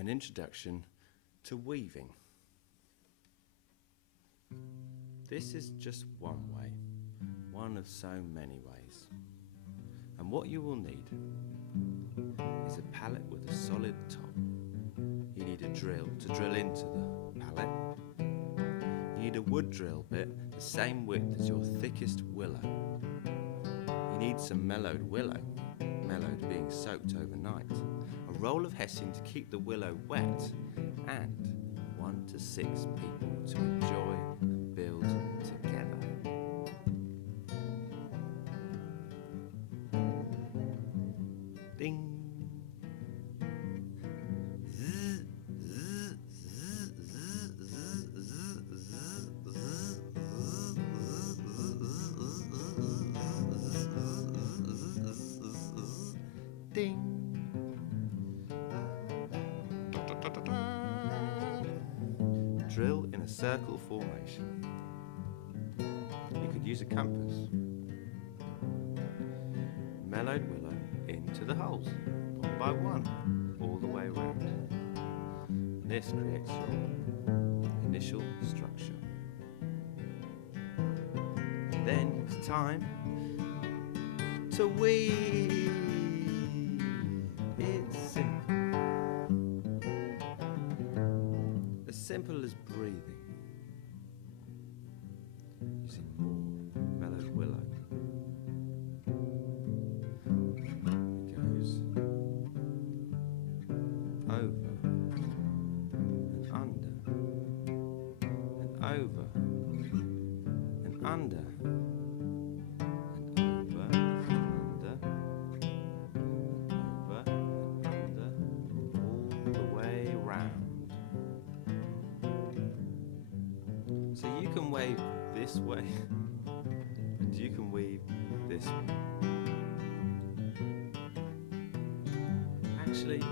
an introduction to weaving. This is just one way, one of so many ways. And what you will need is a pallet with a solid top. You need a drill to drill into the pallet. You need a wood drill bit the same width as your thickest willow. You need some mellowed willow, mellowed being soaked overnight, a roll of hessian to keep the willow wet, and 1 to 6 people to enjoy and build together. Ding! Ding! Drill in a circle formation. You could use a compass. Mellowed willow into the holes, one by one, all the way around. This creates your initial structure. Then it's time to weave. It's simple. As simple as breathing. Using more mellowed willow. It goes over and under and over and under. So you can weave this way, and you can weave this way. Actually,